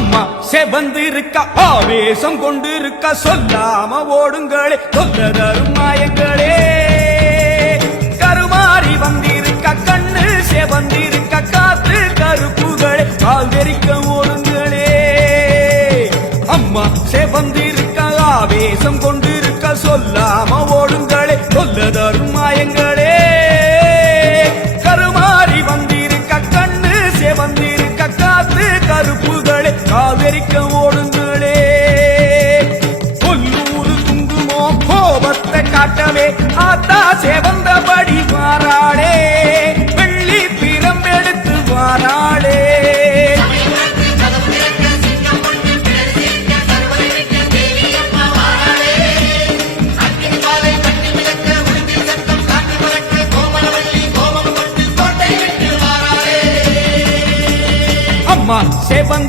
அம்மா செவந்திருக்க ஆவேசம் கொண்டிருக்க சொல்லாம ஓடுங்களே சொல்லதரும் மாயங்களே கருமாறி வந்திருக்க கண்ணு செவந்திருக்க காத்து கருப்புகளே கால் வெறிக்க ஓடுங்களே அம்மா செவந்திருக்க ஆவேசம் கொண்டிருக்க சொல்லாம ஓடுங்களே சொல்லதரும் மாயங்களே கருமாறி வந்திருக்க கண்ணு செவந்திருக்க காத்து கருப்புகளே காவிரிக்க ஓடுங்களே கொல்லூரு குங்குமோ கோபத்தை காட்டவே ஆத்தா செவந்தபடி மாறாளே வெள்ளி பிரம்பெடுத்து வாராளே அம்மா செவந்த